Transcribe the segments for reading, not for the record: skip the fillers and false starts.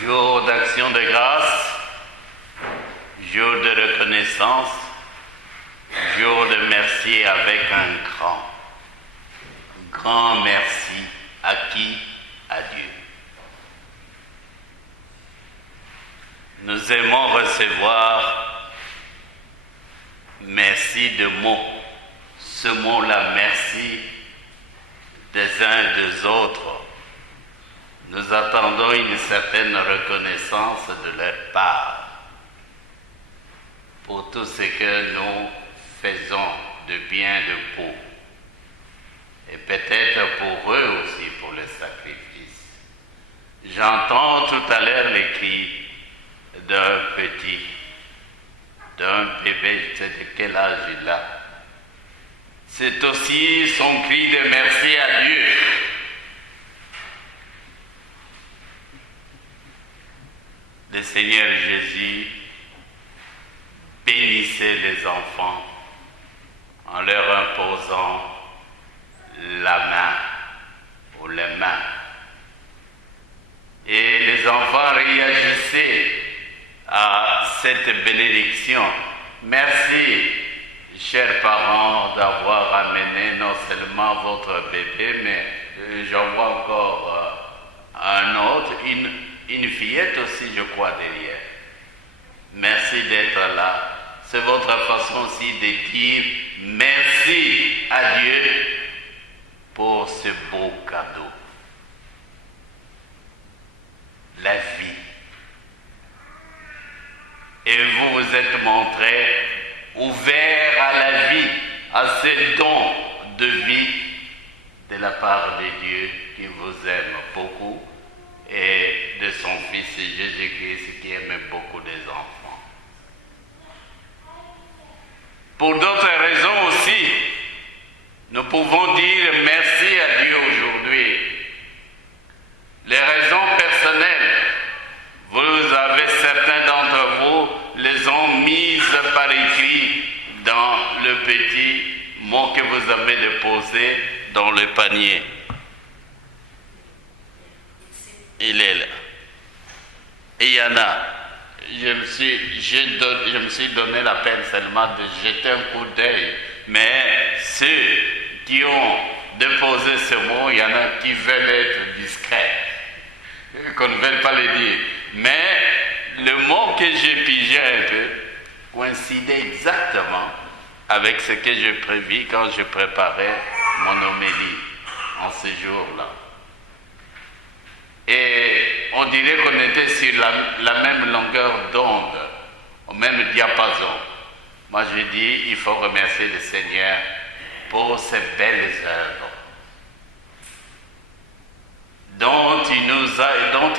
Jour d'action de grâce, jour de reconnaissance, jour de merci avec un grand merci. À qui? À Dieu. Nous aimons recevoir merci de mots. Ce mot-là, merci, des uns et des autres. Nous attendons une certaine reconnaissance de leur part pour tout ce que nous faisons de bien, de beau. Et peut-être pour eux aussi, pour le sacrifice. J'entends tout à l'heure les cris d'un petit, d'un bébé, je sais de quel âge il a. C'est aussi son cri de merci à Dieu. Le Seigneur Jésus bénissait les enfants en leur imposant la main ou les mains. Et les enfants réagissaient à cette bénédiction. Merci, chers parents, d'avoir amené non seulement votre bébé, mais j'en vois encore un autre, une fillette aussi, je crois, derrière. Merci d'être là. C'est votre façon aussi de dire merci à Dieu pour ce beau cadeau. La vie. Et vous vous êtes montré ouvert à la vie, à ce don de vie de la part de Dieu qui vous aime beaucoup et de son Fils Jésus-Christ qui aime beaucoup des enfants. Pour d'autres raisons aussi, nous pouvons dire merci à Dieu aujourd'hui. Les raisons personnelles, vous avez, certains d'entre vous les ont mises par écrit dans le petit mot que vous avez déposé dans le panier. Il est là. Et il y en a. Je me suis donné la peine seulement de jeter un coup d'œil. Mais ceux qui ont déposé ce mot, il y en a qui veulent être discrets, qu'on ne veut pas le dire. Mais le mot que j'ai pigé un peu coïncidait exactement avec ce que j'ai prévu quand je préparais mon homélie en ce jour-là. Et on dirait qu'on était sur la même longueur d'onde, au même diapason. Moi je dis, il faut remercier le Seigneur pour ces belles œuvres dont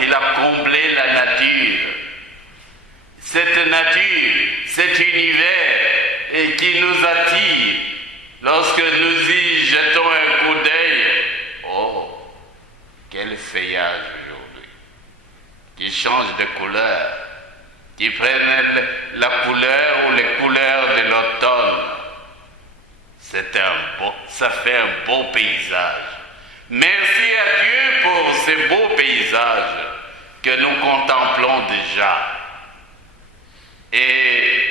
il a comblé la nature. Cette nature, cet univers et qui nous attire lorsque nous y jetons un coup d'œil. Oh, quel feuillage aujourd'hui, qui change de couleur, qui prennent la couleur ou les couleurs de l'automne. Ça fait un beau paysage. Merci à Dieu pour ces beaux paysages que nous contemplons déjà. Et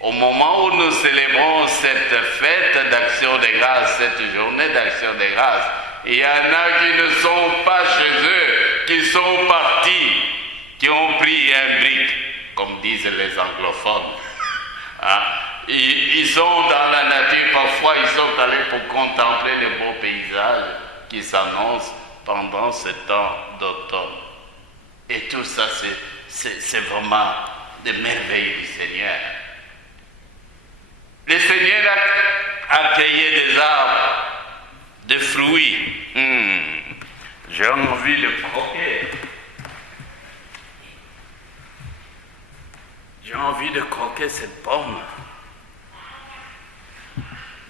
au moment où nous célébrons cette fête d'action de grâce, cette journée d'action de grâce, il y en a qui ne sont pas chez eux, qui sont partis, qui ont pris un brick, comme disent les anglophones. Ils sont dans la nature, parfois ils sont allés pour contempler les beaux paysages qui s'annoncent pendant ce temps d'automne. Et tout ça, c'est vraiment des merveilles du Seigneur. Le Seigneur a créé des arbres, des fruits. J'ai envie de croquer. J'ai envie de croquer cette pomme.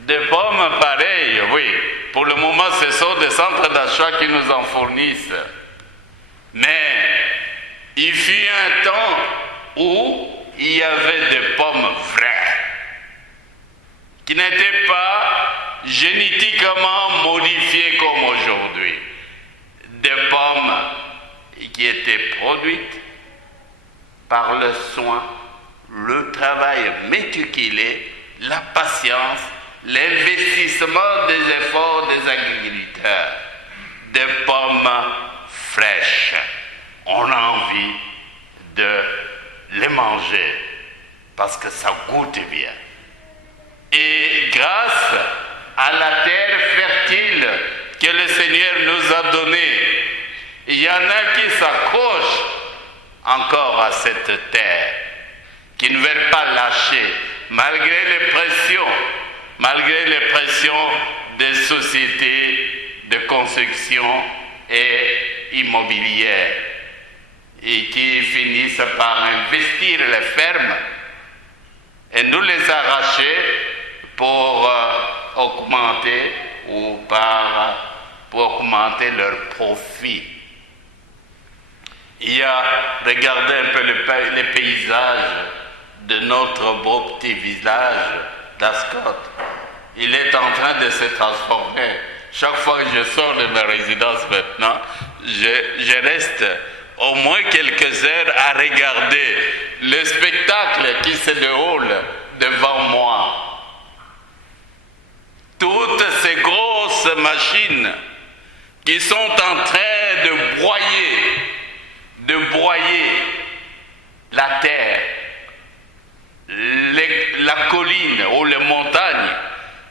Des pommes pareilles, oui. Pour le moment, ce sont des centres d'achat qui nous en fournissent. Mais il fut un temps où il y avait des pommes vraies, qui n'étaient pas génétiquement modifiées comme aujourd'hui. Des pommes qui étaient produites par le soin, le travail méticuleux, la patience, l'investissement des efforts des agriculteurs, des pommes fraîches. On a envie de les manger parce que ça goûte bien. Et grâce à la terre fertile que le Seigneur nous a donnée, il y en a qui s'accrochent encore à cette terre, qui ne veulent pas lâcher, malgré les pressions des sociétés de construction et immobilière, et qui finissent par investir les fermes et nous les arracher pour augmenter leur profit. Il y a, regardez un peu les paysages de notre beau petit village d'Ascot. Il est en train de se transformer. Chaque fois que je sors de ma résidence maintenant, je reste au moins quelques heures à regarder le spectacle qui se déroule devant moi. Toutes ces grosses machines qui sont en train de broyer la terre, la colline ou les montagnes.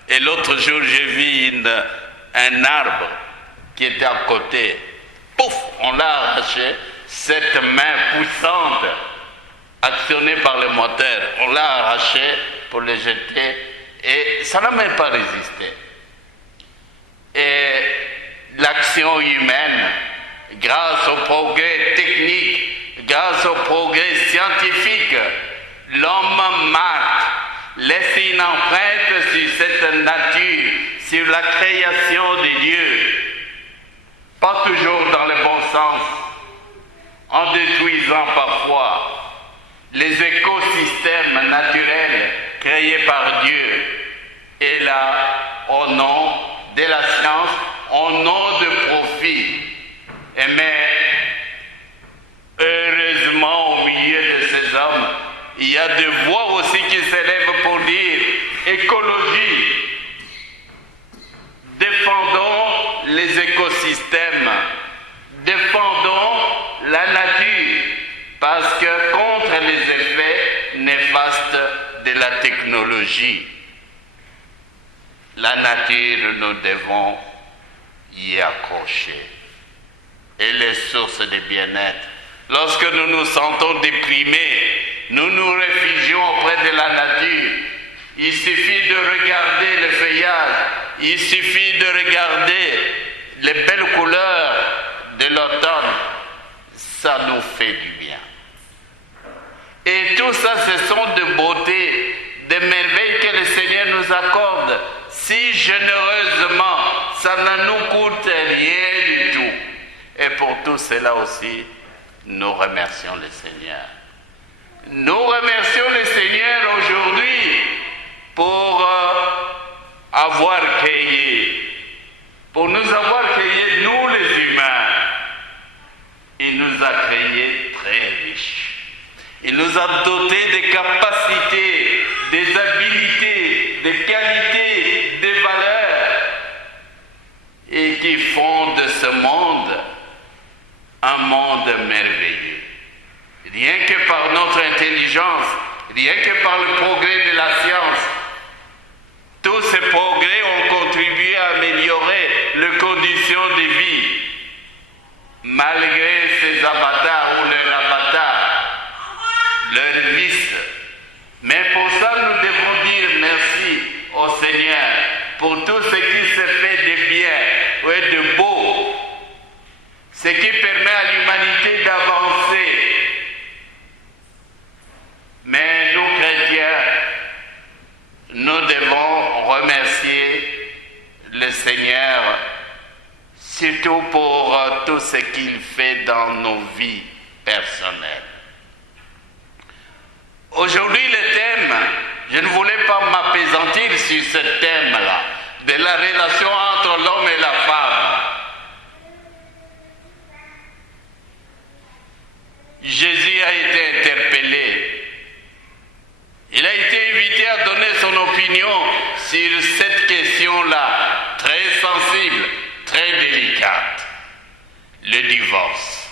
Et l'autre jour, j'ai vu un arbre qui était à côté. Pouf, on l'a arraché. Cette main puissante, actionnée par le moteur, on l'a arraché pour le jeter et ça n'a même pas résisté. Et l'action humaine, grâce au progrès technique, grâce au progrès scientifique, l'homme marque, laisse une empreinte sur cette nature, sur la création de Dieu, pas toujours dans le bon sens, en détruisant parfois les écosystèmes naturels créés par Dieu. Et là, au nom de la science, au nom de profit. Mais heureusement, au milieu de ces hommes, il y a des voix aussi qui s'élèvent pour dire écologie. Défendons les écosystèmes, défendons la nature, parce que contre les effets néfastes de la technologie, la nature, nous devons y accrocher. Et les sources de bien-être. Lorsque nous nous sentons déprimés, nous nous réfugions auprès de la nature. Il suffit de regarder le feuillage, il suffit de regarder les belles couleurs de l'automne. Ça nous fait du bien. Et tout ça, ce sont de beautés, de merveilles que le Seigneur nous accorde si généreusement. Ça ne nous coûte rien du tout. Et pour tout cela aussi, nous remercions le Seigneur. Nous remercions le Seigneur aujourd'hui pour avoir créé, pour nous avoir créé, nous les humains. Il nous a créés très riches. Il nous a dotés des capacités, des habilités, des qualités, des valeurs, et qui font de ce monde un monde merveilleux. Rien que par notre intelligence, rien que par le progrès de la science, tous ces progrès ont contribué à améliorer les conditions de vie, malgré ces avatars ou leurs avatars, leurs vices. Mais pour ça, nous devons dire merci au Seigneur pour tout ce qui se fait de bien et de beau, ce qui permet à l'humanité d'avancer. Mais nous, chrétiens, nous devons remercier le Seigneur, surtout pour tout ce qu'il fait dans nos vies personnelles. Aujourd'hui, le thème, je ne voulais pas m'appesantir sur ce thème-là, de la relation entre l'homme et la femme. Jésus a été interpellé opinions sur cette question-là, très sensible, très délicate, le divorce.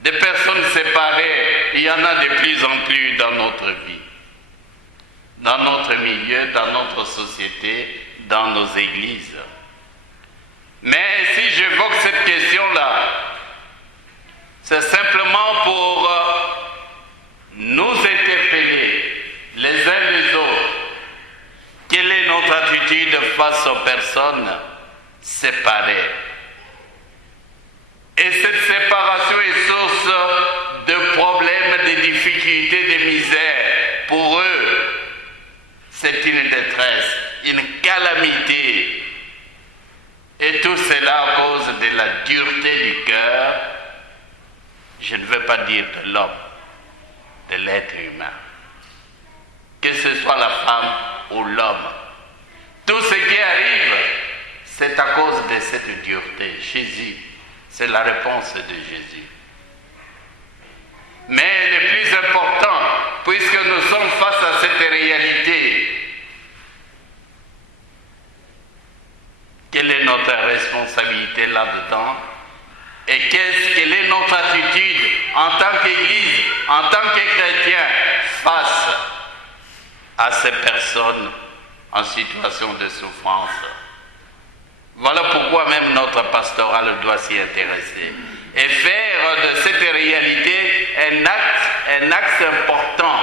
Des personnes séparées, il y en a de plus en plus dans notre vie, dans notre milieu, dans notre société, dans nos églises. Mais si j'évoque cette question-là, c'est simplement pour nous interpeller les uns les autres. Quelle est notre attitude face aux personnes séparées? Et cette séparation est source de problèmes, de difficultés, de misère. Pour eux, c'est une détresse, une calamité. Et tout cela à cause de la dureté du cœur, je ne veux pas dire de l'homme, de l'être humain. Que ce soit la femme ou l'homme. Tout ce qui arrive, c'est à cause de cette dureté. Jésus, c'est la réponse de Jésus. Mais le plus important, puisque nous sommes face à cette réalité, quelle est notre responsabilité là-dedans? Et quelle est notre attitude en tant qu'Église, en tant que chrétien, face à ces personnes en situation de souffrance? Voilà pourquoi même notre pastoral doit s'y intéresser et faire de cette réalité un axe important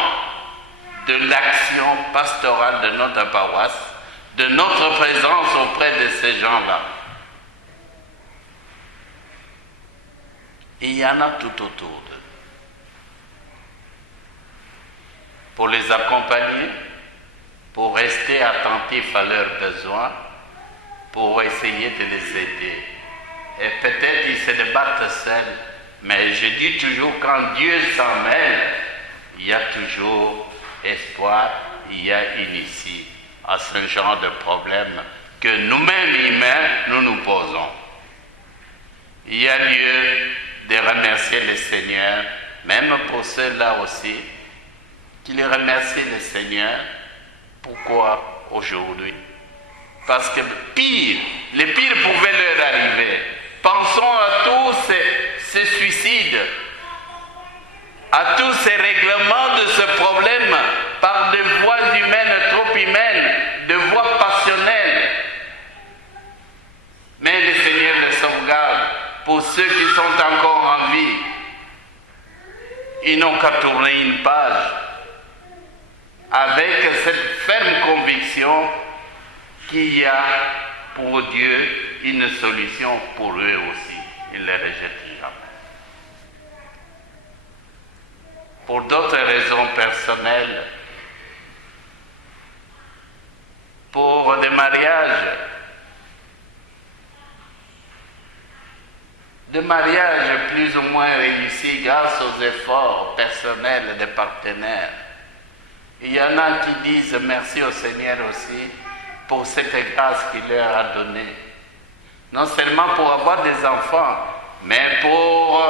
de l'action pastorale de notre paroisse, de notre présence auprès de ces gens-là. Il y en a tout autour d'eux. Pour les accompagner, pour rester attentifs à leurs besoins, pour essayer de les aider. Et peut-être ils se débattent seuls, mais je dis toujours, quand Dieu s'en mêle, il y a toujours espoir, il y a une issue à ce genre de problème que nous-mêmes humains, nous nous posons. Il y a lieu de remercier le Seigneur, même pour ceux-là aussi, qui les remercient le Seigneur. Pourquoi aujourd'hui? Parce que le pire pouvait leur arriver. Pensons à tous ces suicides, à tous ces règlements de ce problème par des voies humaines trop humaines, de voies passionnelles. Mais le Seigneur les sauvegarde pour ceux qui sont encore en vie. Ils n'ont qu'à tourner une page avec cette ferme conviction qu'il y a pour Dieu une solution pour eux aussi. Il ne les rejette jamais. Pour d'autres raisons personnelles, pour des mariages plus ou moins réussis grâce aux efforts personnels des partenaires. Il y en a qui disent merci au Seigneur aussi pour cette grâce qu'il leur a donnée. Non seulement pour avoir des enfants, mais pour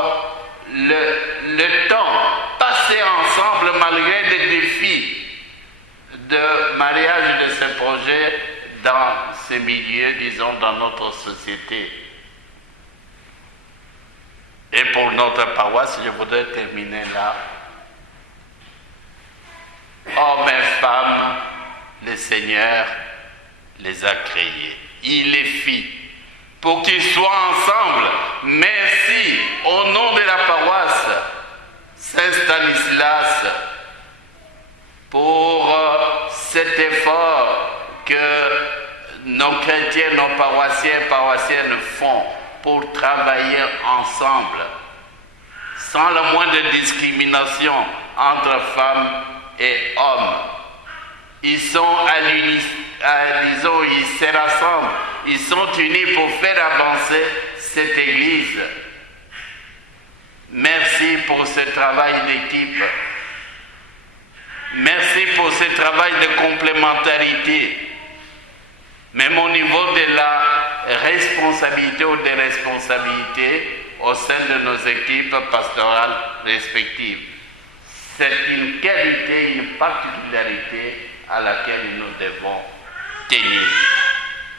le temps passé ensemble malgré les défis de mariage de ce projet dans ces milieux, disons, dans notre société. Et pour notre paroisse, je voudrais terminer là. Hommes et femmes, le Seigneur les a créés. Il les fit pour qu'ils soient ensemble. Merci au nom de la paroisse Saint Stanislas pour cet effort que nos chrétiens, nos paroissiennes font pour travailler ensemble, sans la moindre discrimination entre femmes et hommes. Ils sont disons, ils se rassemblent, ils sont unis pour faire avancer cette Église. Merci pour ce travail d'équipe. Merci pour ce travail de complémentarité. Même au niveau de la responsabilité ou des responsabilités au sein de nos équipes pastorales respectives. c'est une qualité, une particularité à laquelle nous devons tenir.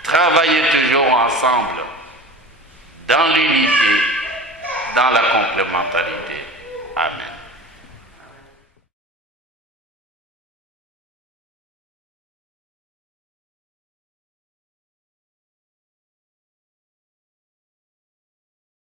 Travailler toujours ensemble, dans l'unité, dans la complémentarité. Amen.